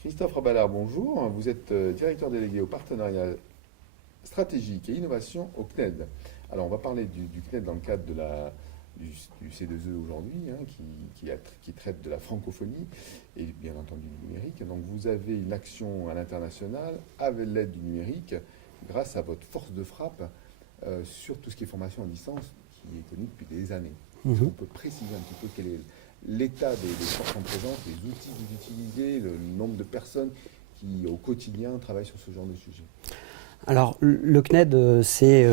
Christophe Raballard, bonjour. Vous êtes directeur délégué au partenariat stratégique et innovation au CNED. Alors, on va parler du CNED dans le cadre du C2E aujourd'hui, qui traite de la francophonie et bien entendu du numérique. Donc, vous avez une action à l'international avec l'aide du numérique grâce à votre force de frappe sur tout ce qui est formation à distance qui est connue depuis des années. Est-ce qu'on peut préciser un petit peu quel est l'état des forces en présence, les outils que vous utilisez, le nombre de personnes qui, au quotidien, travaillent sur ce genre de sujet? Alors, le CNED, c'est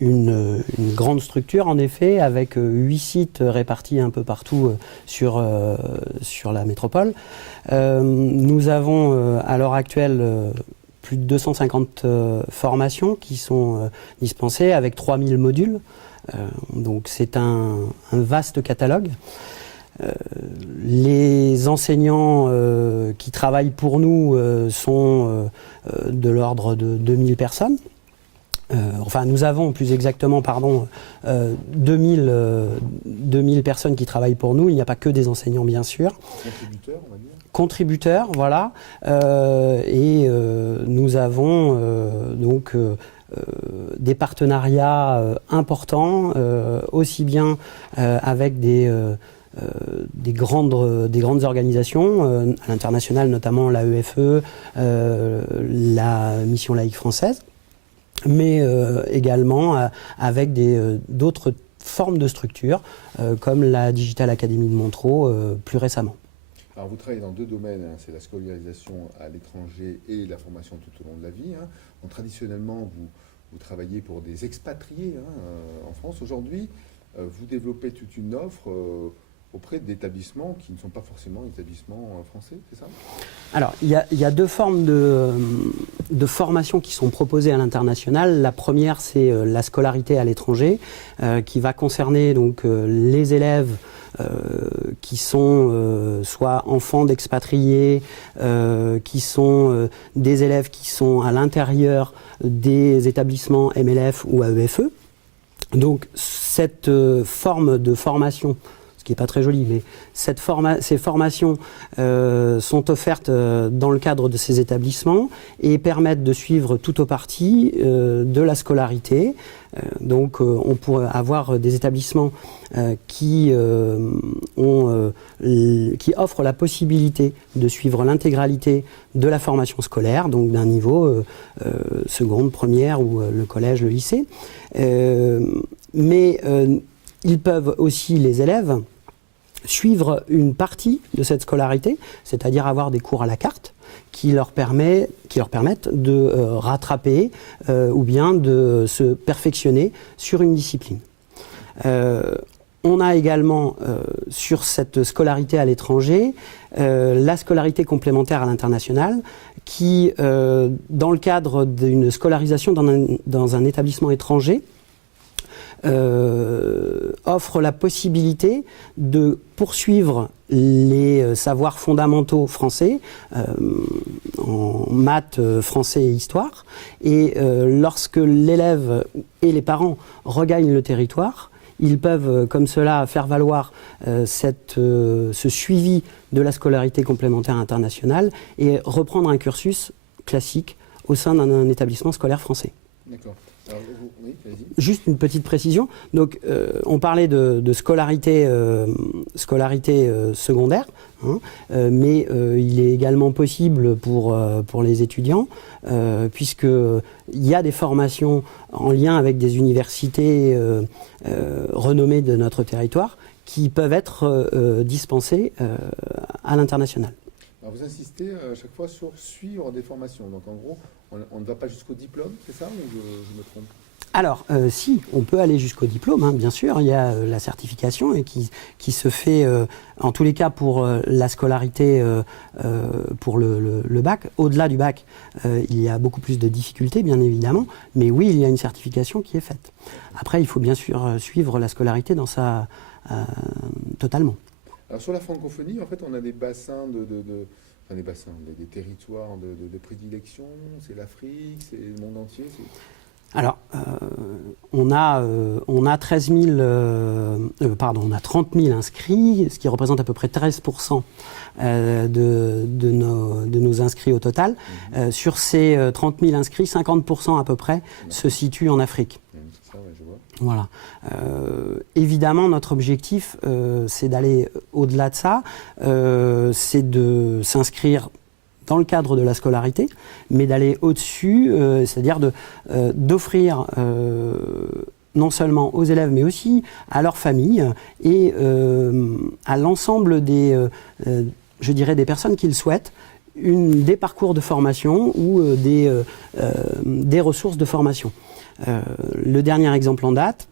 une grande structure, en effet, avec 8 sites répartis un peu partout sur la métropole. Nous avons, à l'heure actuelle, plus de 250 formations qui sont dispensées avec 3000 modules. Donc, c'est un vaste catalogue. Les enseignants qui travaillent pour nous sont de l'ordre de 2000 personnes. Nous avons plus exactement 2000 personnes qui travaillent pour nous. Il n'y a pas que des enseignants, bien sûr. Contributeurs, on va dire. Contributeurs, voilà. Nous avons des partenariats importants, aussi bien avec des grandes organisations, à l'international notamment l'AEFE, la Mission laïque française, mais également avec d'autres formes de structures, comme la Digital Academy de Montreux plus récemment. Alors vous travaillez dans deux domaines, c'est la scolarisation à l'étranger et la formation tout au long de la vie. Donc, traditionnellement, vous travaillez pour des expatriés en France. Aujourd'hui, vous développez toute une offre auprès d'établissements qui ne sont pas forcément établissements français, c'est ça? Alors, il y a deux formes de formation qui sont proposées à l'international. La première, c'est la scolarité à l'étranger, qui va concerner donc les élèves qui sont soit enfants d'expatriés, qui sont des élèves qui sont à l'intérieur des établissements MLF ou AEFE. Donc, cette forme de formation, qui n'est pas très joli, mais ces formations sont offertes dans le cadre de ces établissements et permettent de suivre tout au parti de la scolarité. Donc on pourrait avoir des établissements qui offrent la possibilité de suivre l'intégralité de la formation scolaire, donc d'un niveau seconde, première ou le collège, le lycée. Mais ils peuvent aussi, les élèves, suivre une partie de cette scolarité, c'est-à-dire avoir des cours à la carte qui leur permettent de rattraper ou bien de se perfectionner sur une discipline. On a également sur cette scolarité à l'étranger la scolarité complémentaire à l'international qui, dans le cadre d'une scolarisation dans un établissement étranger, offre la possibilité de poursuivre les savoirs fondamentaux français en maths, français et histoire. Et lorsque l'élève et les parents regagnent le territoire, ils peuvent comme cela faire valoir ce suivi de la scolarité complémentaire internationale et reprendre un cursus classique au sein d'un établissement scolaire français. D'accord. Alors, oui, vas-y. Juste une petite précision. Donc, on parlait de scolarité secondaire, mais il est également possible pour les étudiants, puisqu'il y a des formations en lien avec des universités renommées de notre territoire qui peuvent être dispensées à l'international. Alors vous insistez à chaque fois sur suivre des formations. Donc en gros, on ne va pas jusqu'au diplôme, c'est ça, ou je me trompe? Alors, si, on peut aller jusqu'au diplôme, bien sûr. Il y a la certification et qui se fait, en tous les cas, pour la scolarité, pour le bac. Au-delà du bac, il y a beaucoup plus de difficultés, bien évidemment. Mais oui, il y a une certification qui est faite. Après, il faut bien sûr suivre la scolarité dans totalement. Alors sur la francophonie, en fait, on a des bassins des territoires de prédilection. C'est l'Afrique, c'est le monde entier. Alors, on a 30 000 inscrits, ce qui représente à peu près 13% de nos inscrits au total. Sur ces 30 000 inscrits, 50% à peu près se situent en Afrique. C'est ça, ouais, je vois. Voilà. Évidemment, notre objectif, c'est d'aller au-delà de ça, c'est de s'inscrire dans le cadre de la scolarité, mais d'aller au-dessus, c'est-à-dire d'offrir non seulement aux élèves, mais aussi à leurs familles et à l'ensemble je dirais, des personnes qui le souhaitent, des parcours de formation ou des ressources de formation. Le dernier exemple en date,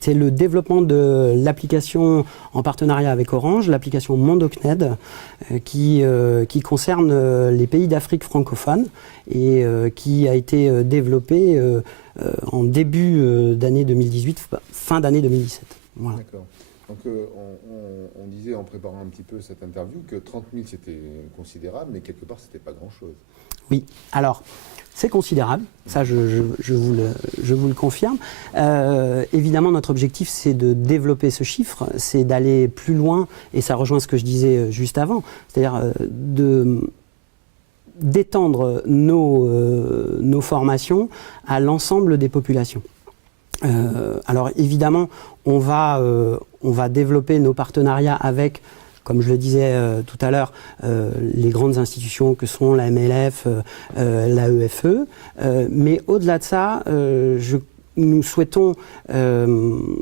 c'est le développement de l'application en partenariat avec Orange, l'application Mondo CNED, qui concerne les pays d'Afrique francophone et qui a été développée en début d'année 2018, fin d'année 2017. Voilà. D'accord. Donc on disait en préparant un petit peu cette interview que 30 000 c'était considérable, mais quelque part c'était pas grand-chose. Oui, alors c'est considérable, ça je vous le confirme. Évidemment, notre objectif c'est de développer ce chiffre, c'est d'aller plus loin, et ça rejoint ce que je disais juste avant, c'est-à-dire d'étendre nos formations à l'ensemble des populations. Alors évidemment, on va développer nos partenariats avec, comme je le disais tout à l'heure, les grandes institutions que sont la MLF, l'AEFE. Mais au-delà de ça, nous souhaitons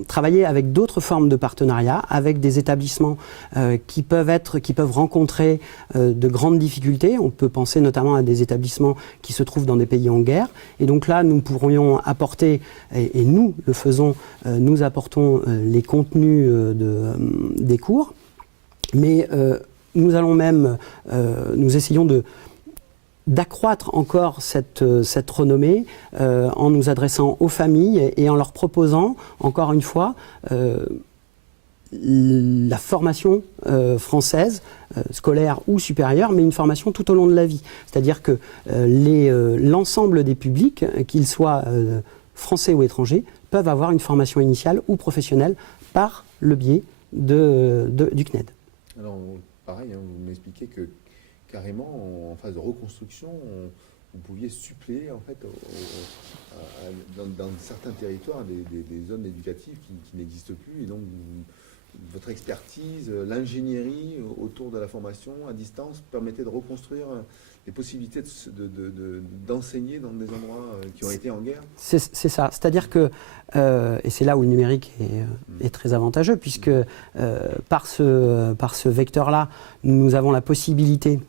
travailler avec d'autres formes de partenariats, avec des établissements qui peuvent rencontrer de grandes difficultés. On peut penser notamment à des établissements qui se trouvent dans des pays en guerre. Et donc là, nous pourrions apporter, et nous le faisons, nous apportons les contenus des cours. Mais nous allons même, nous essayons d'accroître encore cette renommée en nous adressant aux familles et en leur proposant, encore une fois, la formation française, scolaire ou supérieure, mais une formation tout au long de la vie. C'est-à-dire que l'ensemble des publics, qu'ils soient français ou étrangers, peuvent avoir une formation initiale ou professionnelle par le biais du CNED. Alors, pareil, hein, vous m'expliquez que carrément, en phase de reconstruction, vous pouviez suppléer, en fait, dans certains territoires, des zones éducatives qui n'existent plus. Et donc, votre expertise, l'ingénierie autour de la formation à distance permettait de reconstruire les possibilités d'enseigner dans des endroits qui ont été en guerre. C'est ça. C'est-à-dire que, et c'est là où le numérique est très avantageux, puisque par ce vecteur-là, nous avons la possibilité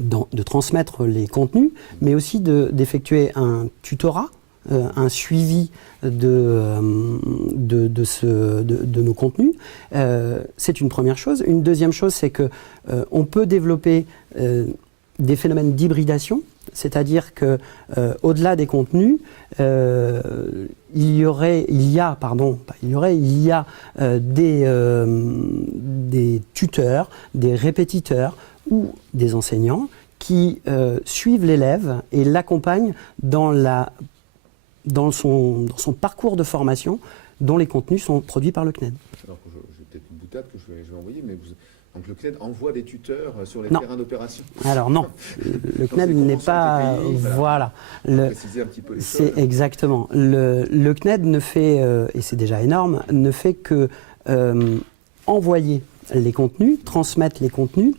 de transmettre les contenus, mais aussi d'effectuer un tutorat, un suivi de nos contenus. C'est une première chose. Une deuxième chose, c'est qu'on peut développer des phénomènes d'hybridation, c'est-à-dire que au-delà des contenus, il y a des tuteurs, des répétiteurs ou des enseignants qui suivent l'élève et l'accompagnent dans son parcours de formation dont les contenus sont produits par le CNED. Alors, j'ai peut-être une boutade que je vais envoyer, mais donc le CNED envoie des tuteurs sur les terrains d'opération. Alors non, le CNED n'est pas... Voilà. Préciser un petit peu les choses. C'est exactement. Le CNED ne fait, et c'est déjà énorme, ne fait que envoyer les contenus, transmettre les contenus,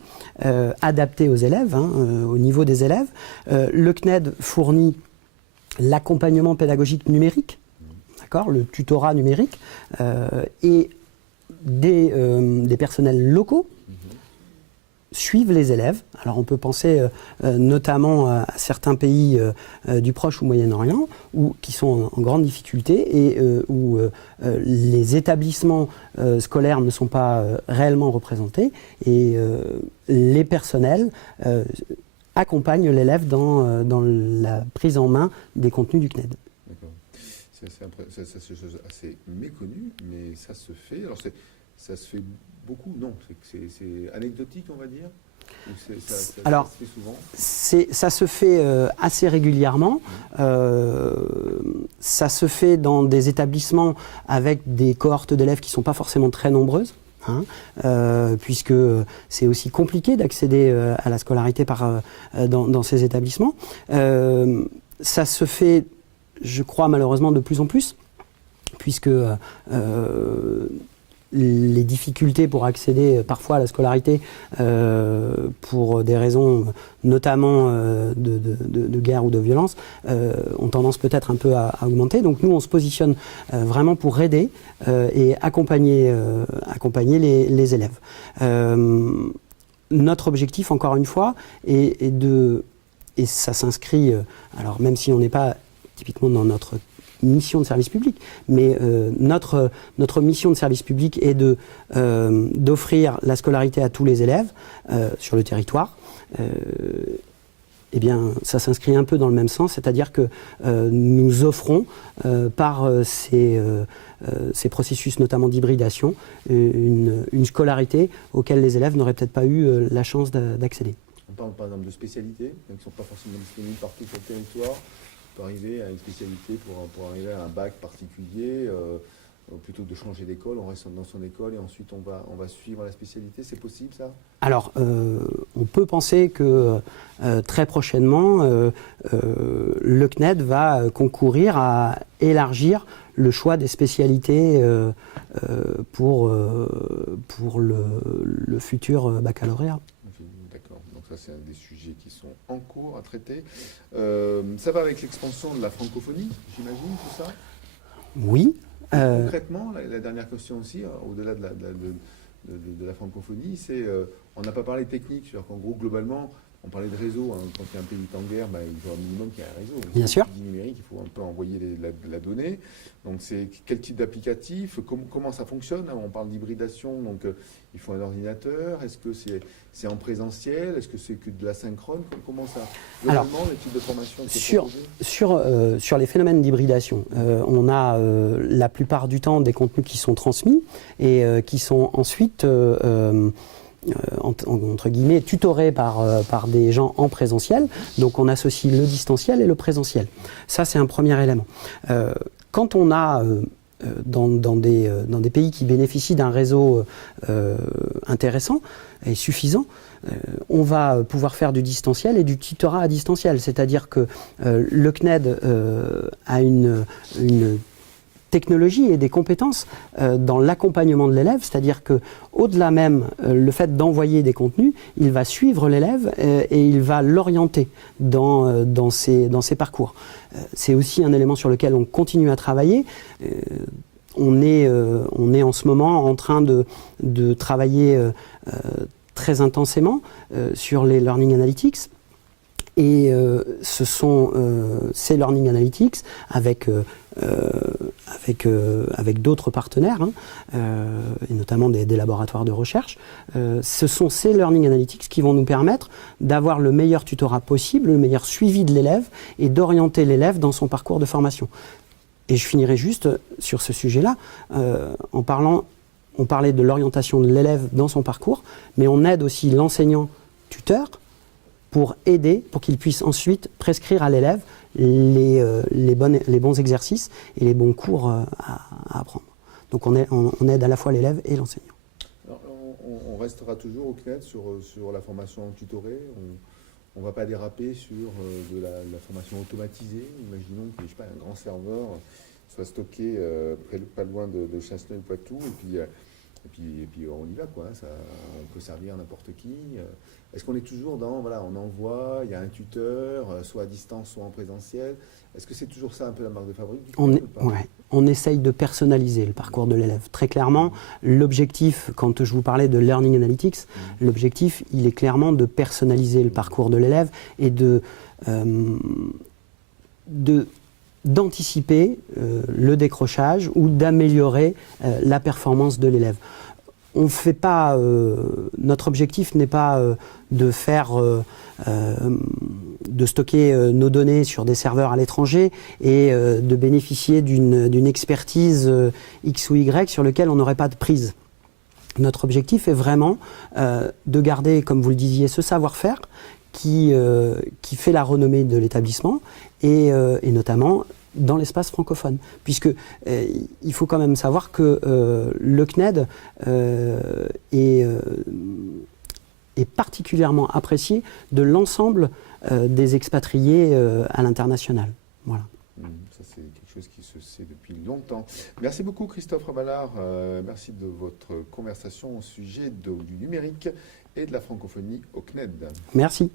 adaptés aux élèves, au niveau des élèves. Le CNED fournit l'accompagnement pédagogique numérique, d'accord, le tutorat numérique, et des personnels locaux suivent les élèves. Alors on peut penser notamment à certains pays du Proche ou Moyen-Orient qui sont en grande difficulté et où les établissements scolaires ne sont pas réellement représentés et les personnels accompagnent l'élève dans la prise en main des contenus du CNED. D'accord. C'est une chose assez méconnue, mais ça se fait. Alors ça se fait beaucoup, non, c'est anecdotique, on va dire. Ou Alors, ça se fait souvent? Ça se fait assez régulièrement. Ça se fait dans des établissements avec des cohortes d'élèves qui ne sont pas forcément très nombreuses. Puisque c'est aussi compliqué d'accéder à la scolarité dans ces établissements. Ça se fait, je crois, malheureusement de plus en plus, puisque les difficultés pour accéder parfois à la scolarité pour des raisons notamment de guerre ou de violence ont tendance peut-être un peu à augmenter. Donc nous, on se positionne vraiment pour aider et accompagner les élèves. Notre objectif, encore une fois, est et ça s'inscrit, alors même si on n'est pas typiquement dans notre mission de service public, mais notre mission de service public est d'offrir la scolarité à tous les élèves sur le territoire. Eh bien, ça s'inscrit un peu dans le même sens, c'est-à-dire que nous offrons par ces processus, notamment d'hybridation, une scolarité auquel les élèves n'auraient peut-être pas eu la chance d'accéder. On parle par exemple de spécialités, qui ne sont pas forcément disponibles partout sur le territoire. On peut arriver à une spécialité pour arriver à un bac particulier, plutôt que de changer d'école, on reste dans son école et ensuite on va suivre la spécialité. C'est possible ça? Alors, on peut penser que très prochainement, le CNED va concourir à élargir le choix des spécialités pour le futur baccalauréat. D'accord, donc ça c'est un des sujets qui sont en cours à traiter. Ça va avec l'expansion de la francophonie, j'imagine, tout ça? Oui. Concrètement, la dernière question aussi, au-delà de la francophonie, c'est, on n'a pas parlé technique, c'est-à-dire qu'en gros, globalement, on parlait de réseau, hein, quand il y a un pays en guerre, il faut un minimum qu'il y ait un réseau. Bien sûr. Du numérique, il faut un peu envoyer la donnée. Donc c'est quel type d'applicatif, comment ça fonctionne? On parle d'hybridation, donc il faut un ordinateur. Est-ce que c'est en présentiel? Est-ce que c'est que de l'asynchrone? Comment ça? Globalement, les types de formation sur les phénomènes d'hybridation, on a la plupart du temps des contenus qui sont transmis et qui sont ensuite entre guillemets, tutorés par des gens en présentiel. Donc on associe le distanciel et le présentiel. Ça, c'est un premier élément. Quand on a dans des pays qui bénéficient d'un réseau intéressant et suffisant, on va pouvoir faire du distanciel et du tutorat à distanciel. C'est-à-dire que le CNED a une technologie et des compétences dans l'accompagnement de l'élève, c'est-à-dire que au-delà même le fait d'envoyer des contenus, il va suivre l'élève et il va l'orienter dans ses parcours. C'est aussi un élément sur lequel on continue à travailler. On est en ce moment en train de travailler très intensément sur les Learning Analytics. Et ce sont ces Learning Analytics avec d'autres partenaires, et notamment des laboratoires de recherche. Ce sont ces Learning Analytics qui vont nous permettre d'avoir le meilleur tutorat possible, le meilleur suivi de l'élève et d'orienter l'élève dans son parcours de formation. Et je finirai juste sur ce sujet-là on parlait de l'orientation de l'élève dans son parcours, mais on aide aussi l'enseignant-tuteur pour aider, pour qu'il puisse ensuite prescrire à l'élève les bons exercices et les bons cours à apprendre. Donc on aide à la fois l'élève et l'enseignant. On restera toujours au CNED sur la formation tutorée. On ne va pas déraper sur de la formation automatisée. Imaginons que je sais pas, un grand serveur soit stocké pas loin de Chasseneuil-Poitou et puis on y va, quoi. Ça, on peut servir n'importe qui. Est-ce qu'on est toujours dans, voilà, on envoie, il y a un tuteur, soit à distance, soit en présentiel? Est-ce que c'est toujours ça un peu la marque de fabrique? On essaye de personnaliser le parcours de l'élève. Très clairement, l'objectif, quand je vous parlais de Learning Analytics, l'objectif, il est clairement de personnaliser le parcours de l'élève et d'anticiper le décrochage ou d'améliorer la performance de l'élève. On fait pas, notre objectif n'est pas de stocker nos données sur des serveurs à l'étranger et de bénéficier d'une expertise X ou Y sur lequel on n'aurait pas de prise. Notre objectif est vraiment de garder, comme vous le disiez, ce savoir-faire qui fait la renommée de l'établissement et notamment dans l'espace francophone. Puisque il faut quand même savoir que le CNED est particulièrement apprécié de l'ensemble des expatriés à l'international. Voilà. Ça, c'est quelque chose qui se sait depuis longtemps. Merci beaucoup, Christophe Raballard. Merci de votre conversation au sujet du numérique et de la francophonie au CNED. Merci.